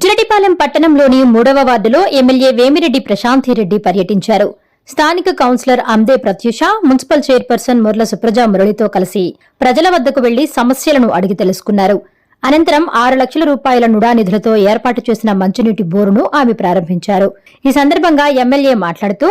బుచ్చిరెడ్డిపాలెం పట్టణంలోని 3వ వార్డులో ఎమ్మెల్యే వేమిరెడ్డి ప్రశాంతిరెడ్డి పర్యటించారు. స్థానిక కౌన్సిలర్ అందే ప్రత్యూష, మున్సిపల్ చైర్పర్సన్ ముర్ల సుప్రజా మురళితో కలిసి ప్రజల వద్దకు వెళ్లి సమస్యలను అడిగి తెలుసుకున్నారు. అనంతరం 6 లక్షల రూపాయల నుడా నిధులతో ఏర్పాటు చేసిన మంచినీటి బోరును ఆమె ప్రారంభించారు. ఈ సందర్భంగా ఎమ్మెల్యే మాట్లాడుతూ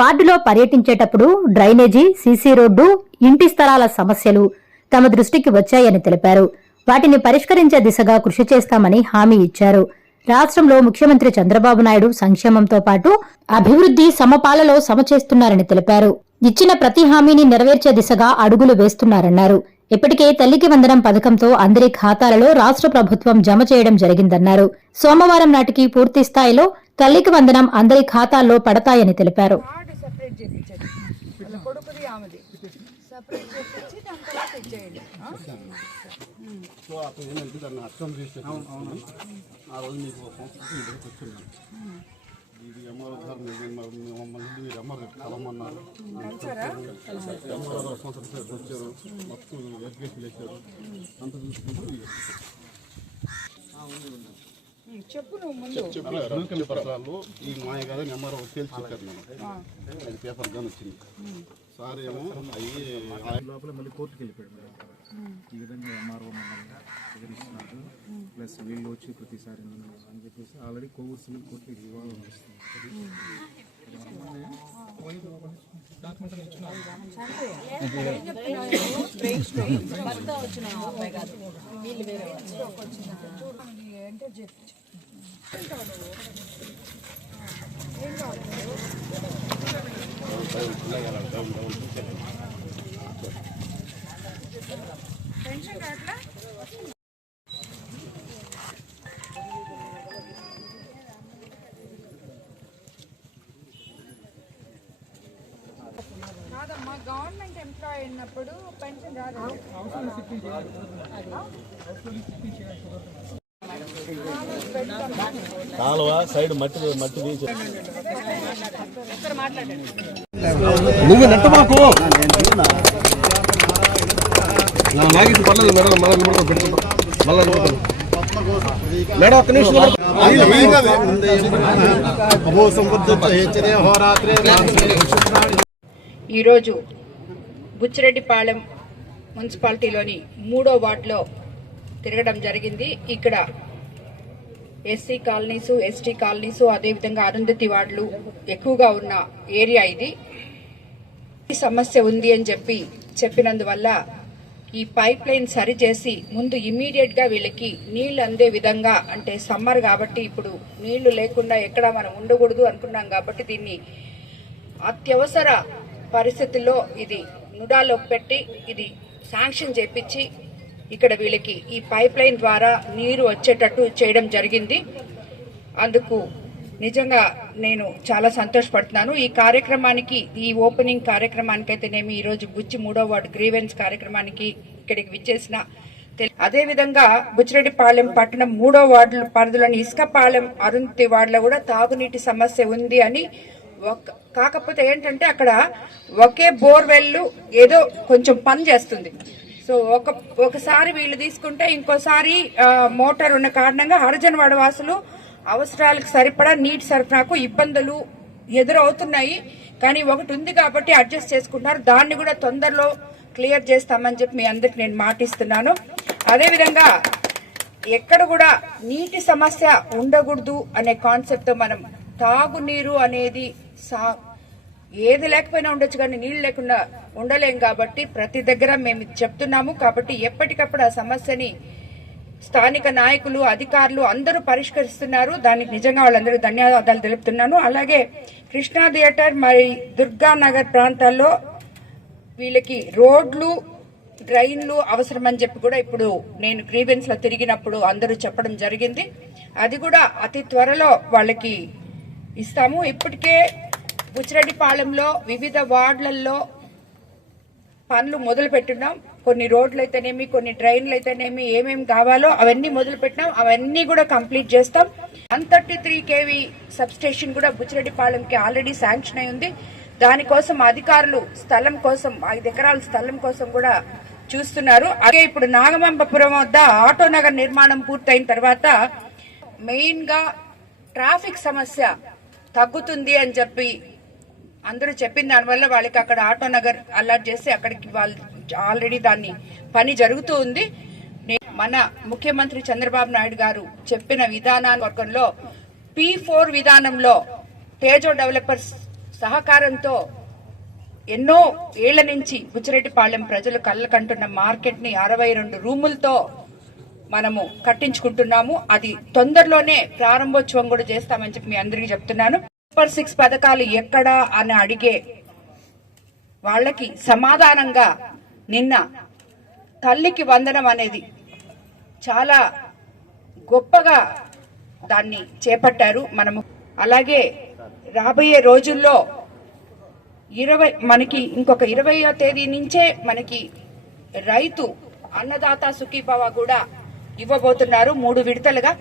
వార్డులో పర్యటించేటప్పుడు డ్రైనేజీ, సీసీ రోడ్డు, ఇంటి స్థలాల సమస్యలు తమ దృష్టికి వచ్చాయని తెలిపారు. వాటిని పరిష్కరించే దిశగా కృషి చేస్తామని హామీ ఇచ్చారు. రాష్ట్రంలో ముఖ్యమంత్రి చంద్రబాబు నాయుడు సంక్షేమంతో పాటు అభివృద్ధి సమపాలలో సమచేస్తున్నారని తెలిపారు. ఇచ్చిన ప్రతి హామీని నెరవేర్చే దిశగా అడుగులు వేస్తున్నారన్నారు. ఇప్పటికే తల్లికి వందనం పథకంతో అందరి ఖాతాలలో రాష్ట్ర ప్రభుత్వం జమ చేయడం జరిగిందన్నారు. సోమవారం నాటికి పూర్తి స్థాయిలో తల్లికి వందనం అందరి ఖాతాల్లో పడతాయని తెలిపారు. సో అప్పుడు ఏంటంటే దాన్ని అర్థం చేసి ఆ రోజు మీకు వచ్చున్నాను. ఇది ఎంఆర్ఓ సార్ మమ్మల్ని మీరు ఎంఆర్ఓ కలమన్నారు. ఎంఆర్ఓ సంవత్సరం వచ్చారు, మొత్తం వెరిఫికేషన్ చేశారు. అంత చూసుకుంటూ పత్రాలు ఈ మాయ గారు ఎంఆర్ఓ తేల్చి చెప్పారు. నేను అది పేపర్ గాని వచ్చింది. సార్ ఏమో అయ్యి లోపల మళ్ళీ కోర్టుకి వెళ్ళిపోయాడు. ఈ విధంగా ఎంఆర్ఓ మమ్మల్ని ఎదిరిస్తున్నారు, ప్లస్ వీళ్ళు వచ్చి ప్రతిసారి అని చెప్పేసి ఆల్రెడీ కోవిడ్ సివిల్ కోర్టుకి వివాదం వస్తుంది. కాదమ్మా, గవర్నమెంట్ ఎంప్లాయ్ అయినప్పుడు పెన్షన్ రాదు. కాలువ సైడ్ మట్టి నువ్వు నెట్ట మాకు నాగిసి పర్లేదు మేడం. మేడం ఒక్క నిమిషం. ఈరోజు బుచ్చిరెడ్డిపాలెం మున్సిపాలిటీలోని 3వ వార్డులో తిరగడం జరిగింది. ఇక్కడ ఎస్సీ కాలనీసు, ఎస్టీ కాలనీసు, అదేవిధంగా అరుంధతి వార్డులు ఎక్కువగా ఉన్న ఏరియా ఇది. ఈ సమస్య ఉంది అని చెప్పినందువల్ల ఈ పైప్ లైన్ సరిచేసి ముందు ఇమ్మీడియట్ గా వీళ్ళకి నీళ్లు అందే విధంగా, అంటే సమ్మర్ కాబట్టి ఇప్పుడు నీళ్లు లేకుండా ఎక్కడ మనం ఉండకూడదు అనుకున్నాం కాబట్టి దీన్ని అత్యవసర పరిస్థితుల్లో ఇది నుడాలో పెట్టి ఇది శాంక్షన్ చేపించి ఇక్కడ వీళ్ళకి ఈ పైప్ లైన్ ద్వారా నీరు వచ్చేటట్టు చేయడం జరిగింది. అందుకు నిజంగా నేను చాలా సంతోషపడుతున్నాను. ఈ కార్యక్రమానికి, ఈ ఓపెనింగ్ కార్యక్రమానికి అయితేనేమి, ఈరోజు బుచ్చి 3వ వార్డు గ్రీవెన్స్ కార్యక్రమానికి ఇక్కడికి విచ్చేసిన, అదేవిధంగా బుచ్చిరెడ్డిపాలెం పట్టణం 3వ వార్డు పరిధిలోని ఇసుకపాలెం, అరుంధతి వార్డులో కూడా తాగునీటి సమస్య ఉంది అని. కాకపోతే ఏంటంటే అక్కడ ఒకే బోర్వెల్ ఏదో కొంచెం పని చేస్తుంది. సో ఒకసారి వీళ్ళు తీసుకుంటే ఇంకోసారి మోటార్ ఉన్న కారణంగా హరిజనవాడ వాసులు అవసరాలకు సరిపడా నీటి సరఫరాకు ఇబ్బందులు ఎదురవుతున్నాయి. కానీ ఒకటి ఉంది కాబట్టి అడ్జస్ట్ చేసుకుంటున్నారు. దాన్ని కూడా తొందరలో క్లియర్ చేస్తామని చెప్పి మీ అందరికి నేను మాటిస్తున్నాను. అదేవిధంగా ఎక్కడ కూడా నీటి సమస్య ఉండకూడదు అనే కాన్సెప్ట్ తో మనం తాగునీరు అనేది ఏది లేకపోయినా ఉండొచ్చు, కానీ నీళ్లు లేకుండా ఉండలేం. కాబట్టి ప్రతి దగ్గర మేము చెప్తున్నాము. కాబట్టి ఎప్పటికప్పుడు ఆ సమస్యని స్థానిక నాయకులు, అధికారులు అందరూ పరిష్కరిస్తున్నారు. దానికి నిజంగా వాళ్ళందరూ ధన్యవాదాలు తెలుపుతున్నాను. అలాగే కృష్ణా థియేటర్ మరి దుర్గానగర్ ప్రాంతాల్లో వీళ్ళకి రోడ్లు, డ్రైన్లు అవసరమని చెప్పి కూడా ఇప్పుడు నేను గ్రీవెన్స్ లో తిరిగినప్పుడు అందరూ చెప్పడం జరిగింది. అది కూడా అతి త్వరలో వాళ్ళకి ఇస్తాము. ఇప్పటికే బుచ్చిరెడ్డిపాలెంలో వివిధ వార్డులలో పనులు మొదలు పెట్టున్నాం. కొన్ని రోడ్లు అయితేనేమి, కొన్ని డ్రైన్లు అయితేనేమి, ఏమేమి కావాలో అవన్నీ మొదలు పెట్టినాం. అవన్నీ కూడా కంప్లీట్ చేస్తాం. 133 kV సబ్ స్టేషన్ కూడా బుచ్చిరెడ్డిపాలెంకి ఆల్రెడీ శాంక్షన్ అయి ఉంది. దానికోసం అధికారులు స్థలం కోసం 5 ఎకరాల స్థలం కోసం కూడా చూస్తున్నారు. అలాగే ఇప్పుడు నాగమంబపురం వద్ద ఆటో నగర్ నిర్మాణం పూర్తయిన తర్వాత మెయిన్ గా ట్రాఫిక్ సమస్య తగ్గుతుంది అని చెప్పి అందరూ చెప్పిన దానివల్ల వాళ్ళకి అక్కడ ఆటో నగర్ అలర్ట్ చేసి అక్కడికి వాళ్ళు ఆల్రెడీ దాన్ని పని జరుగుతూ ఉంది. మన ముఖ్యమంత్రి చంద్రబాబు నాయుడు గారు చెప్పిన విధానంలో P4 విధానంలో తేజో డెవలపర్స్ సహకారంతో ఎన్నో ఏళ్ల నుంచి బుచ్చిరెడ్డిపాళెం ప్రజలు కళ్ళకంటున్న మార్కెట్ ని 62 రూములతో మనము కట్టించుకుంటున్నాము. అది తొందరలోనే ప్రారంభోత్సవం కూడా చేస్తామని చెప్పి మీ అందరికీ చెప్తున్నాను. సూపర్ 6 పథకాలు ఎక్కడా అని అడిగే వాళ్ళకి సమాధానంగా నిన్న తల్లికి వందనం అనేది చాలా గొప్పగా దాన్ని చేపట్టారు మనము. అలాగే రాబోయే రోజుల్లో మనకి ఇంకొక 20వ తేదీ నుంచే మనకి రైతు అన్నదాత సుఖీభవ కూడా ఇవ్వబోతున్నారు 3 విడతలుగా.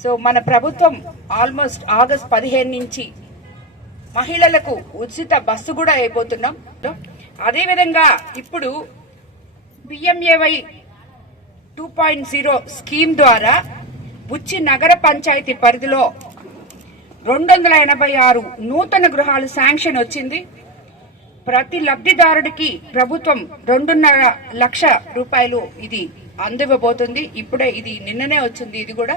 సో మన ప్రభుత్వం ఆల్మోస్ట్ ఆగస్ట్ 15 నుంచి మహిళలకు ఉచిత బస్సు కూడా అయిపోతున్నాం. అదేవిధంగా ఇప్పుడు PMAY 2.0 స్కీమ్ ద్వారా బుచ్చి నగర పంచాయతీ పరిధిలో 286 నూతన గృహాలు శాంక్షన్ వచ్చింది. ప్రతి లబ్ధిదారుడికి ప్రభుత్వం 2.5 లక్ష రూపాయలు ఇది అందివ్వబోతుంది. ఇప్పుడే ఇది నిన్ననే వచ్చింది. ఇది కూడా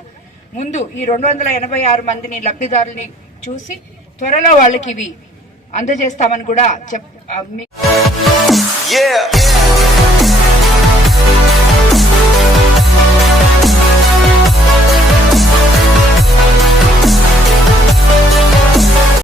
ముందు ఈ 286 మందిని లబ్ధిదారుల్ని చూసి త్వరలో వాళ్ళకి ఇవి అందజేస్తామని కూడా Yeah.